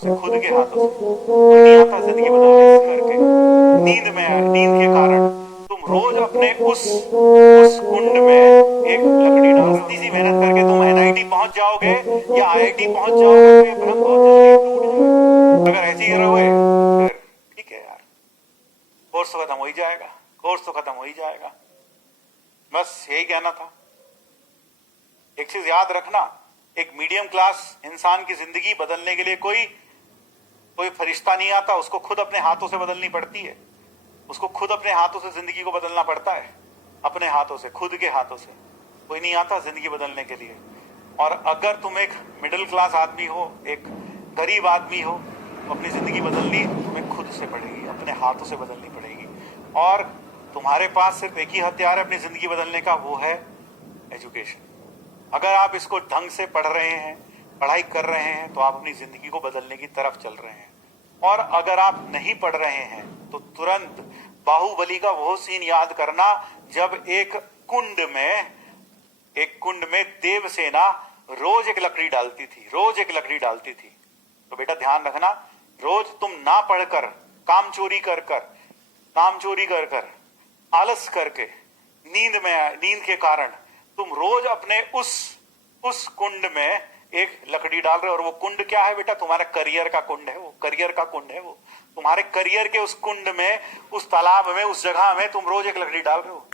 से, खुद के हाथों से। कोई नहीं आता जिंदगी बदलने करके। नींद के कारण तुम रोज अपने उस कुंड में एक लकड़ी डाल, इतनी सी मेहनत करके तुम एनआईटी पहुंच जाओगे या आईआईटी पहुंच जाओगे तो ये भ्रम बहुत जल्दी टूट जाएगा। अगर ऐसे ही रहोगे फिर ठीक है यार, कोर्स तो खत्म हो ही जाएगा, कोर्स तो खत्म हो ही जाएगा। बस यही कहना था। एक चीज याद रखना, एक मीडियम क्लास इंसान की जिंदगी बदलने के लिए कोई फरिश्ता नहीं आता, उसको खुद अपने हाथों से बदलनी पड़ती है। उसको खुद अपने हाथों से जिंदगी को बदलना पड़ता है, अपने हाथों से, खुद के हाथों से। कोई नहीं आता जिंदगी बदलने के लिए। और अगर तुम एक मिडिल क्लास आदमी हो, एक गरीब आदमी हो, तो अपनी जिंदगी बदलनी तुम्हें खुद से पड़ेगी, अपने हाथों से बदलनी पड़ेगी। और तुम्हारे पास सिर्फ एक ही हथियार है अपनी जिंदगी बदलने का, वो है एजुकेशन। अगर आप इसको ढंग से पढ़ रहे हैं, पढ़ाई कर रहे हैं, तो आप अपनी जिंदगी को बदलने की तरफ चल रहे हैं। और अगर आप नहीं पढ़ रहे हैं तो तुरंत बाहुबली का वो सीन याद करना जब एक कुंड में देवसेना रोज एक लकड़ी डालती थी, रोज एक लकड़ी डालती थी। तो बेटा ध्यान रखना, रोज तुम ना पढ़कर, काम चोरी कर कर, आलस करके, नींद के कारण तुम रोज अपने उस कुंड में एक लकड़ी डाल रहे हो। और वो कुंड क्या है बेटा? तुम्हारे करियर का कुंड है वो, करियर का कुंड है वो। तुम्हारे करियर के उस कुंड में, उस तालाब में, उस जगह में तुम रोज एक लकड़ी डाल रहे हो।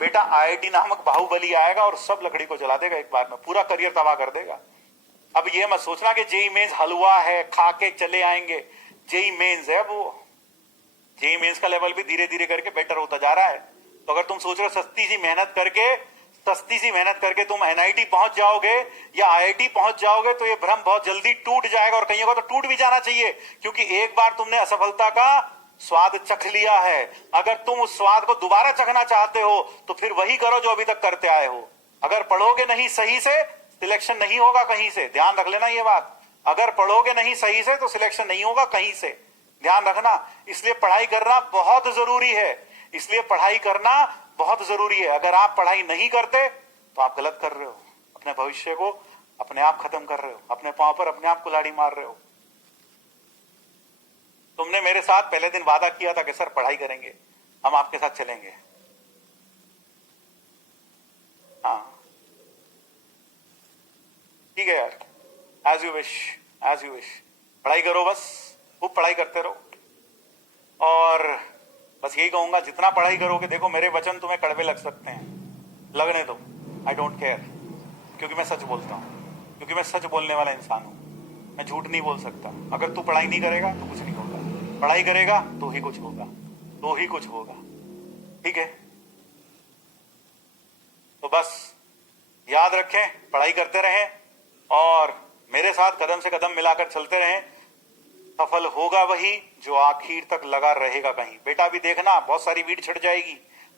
बेटा आईआईटी नामक बाहुबली आएगा और सब लकड़ी को जला देगा एक बार में, पूरा करियर तबाह कर देगा। अब ये मत सोचना कि जेई मेंस हलवा है, खा के चले आएंगे। जेई मेंस है वो, जेई मेंस का लेवल भी धीरे धीरे करके बेटर होता जा रहा है। तो अगर तुम सोच रहे हो सस्ती सी मेहनत करके तुम एनआईटी पहुंच जाओगे या आईआईटी पहुंच जाओगे, तो ये भ्रम बहुत जल्दी टूट जाएगा। और कहीं को तो टूट भी जाना चाहिए, क्योंकि एक बार तुमने असफलता का स्वाद चख लिया है। अगर तुम उस स्वाद को दोबारा चखना चाहते हो तो फिर वही करो जो अभी तक करते आए हो। अगर पढ़ोगे नहीं सही से, सिलेक्शन नहीं होगा कहीं से, ध्यान रख लेना ये बात। अगर पढ़ोगे नहीं सही से तो सिलेक्शन नहीं होगा कहीं से, ध्यान रखना। इसलिए पढ़ाई करना बहुत जरूरी है, इसलिए पढ़ाई करना बहुत जरूरी है। अगर आप पढ़ाई नहीं करते तो आप गलत कर रहे हो, अपने भविष्य को अपने आप खत्म कर रहे हो, अपने पांव पर अपने आप कुल्हाड़ी मार रहे हो। तुमने मेरे साथ पहले दिन वादा किया था कि सर पढ़ाई करेंगे, हम आपके साथ चलेंगे। हाँ ठीक है यार, एज यू विश। पढ़ाई करो, बस खूब पढ़ाई करते रहो। और बस यही कहूंगा, जितना पढ़ाई करोगे, देखो मेरे वचन तुम्हें कड़वे लग सकते हैं, लगने दो, आई डोंट केयर, क्योंकि मैं सच बोलता हूं, क्योंकि मैं सच बोलने वाला इंसान हूं, मैं झूठ नहीं बोल सकता। अगर तू पढ़ाई नहीं करेगा तो कुछ नहीं होगा, पढ़ाई करेगा तो ही कुछ होगा, ठीक है? तो बस याद रखें, पढ़ाई करते रहें और मेरे साथ कदम से कदम मिलाकर चलते रहें। सफल होगा वही जो आखिर तक लगा रहेगा। कहीं बेटा अभी देखना, बहुत सारी भीड़ छट जाएगी,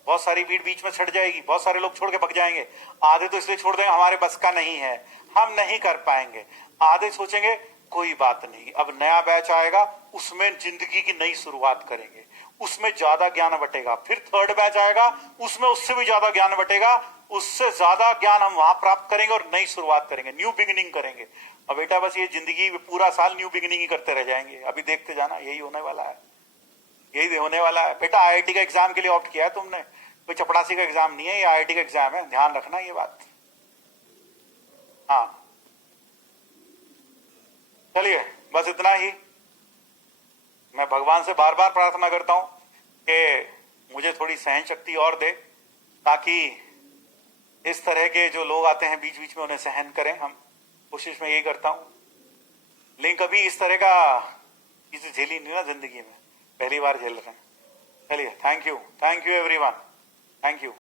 बहुत सारी भीड़ बीच में छट जाएगी, बहुत सारे लोग छोड़ के भग जाएंगे। आधे तो इसलिए छोड़ देंगे हमारे बस का नहीं है, हम नहीं कर पाएंगे। आधे सोचेंगे कोई बात नहीं, अब नया बैच आएगा, उसमें जिंदगी की नई शुरुआत करेंगे, उसमें ज्यादा ज्ञान बटेगा। फिर थर्ड बैच आएगा, उसमें उससे भी ज्यादा ज्ञान बटेगा, उससे ज्यादा ज्ञान हम वहां प्राप्त करेंगे और नई शुरुआत करेंगे, न्यू बिगिनिंग करेंगे। और बेटा बस ये जिंदगी पूरा साल न्यू बिगिनिंग ही करते रह जाएंगे। अभी देखते जाना, यही होने वाला है, यही होने वाला है। बेटा आईआईटी का एग्जाम के लिए ऑप्ट किया है तुमने, कोई चपड़ासी का एग्जाम नहीं है, ये आईआईटी का एग्जाम है, ध्यान रखना ये बात। हाँ चलिए, बस इतना ही। मैं भगवान से बार बार प्रार्थना करता हूं कि मुझे थोड़ी सहन शक्ति और दे, ताकि इस तरह के जो लोग आते हैं बीच बीच में उन्हें सहन करें। हम कोशिश में यही करता हूं, लेकिन कभी इस तरह का किसी झेली नहीं ना जिंदगी में, पहली बार झेल रहे हैं। चलिए, thank you everyone, thank you.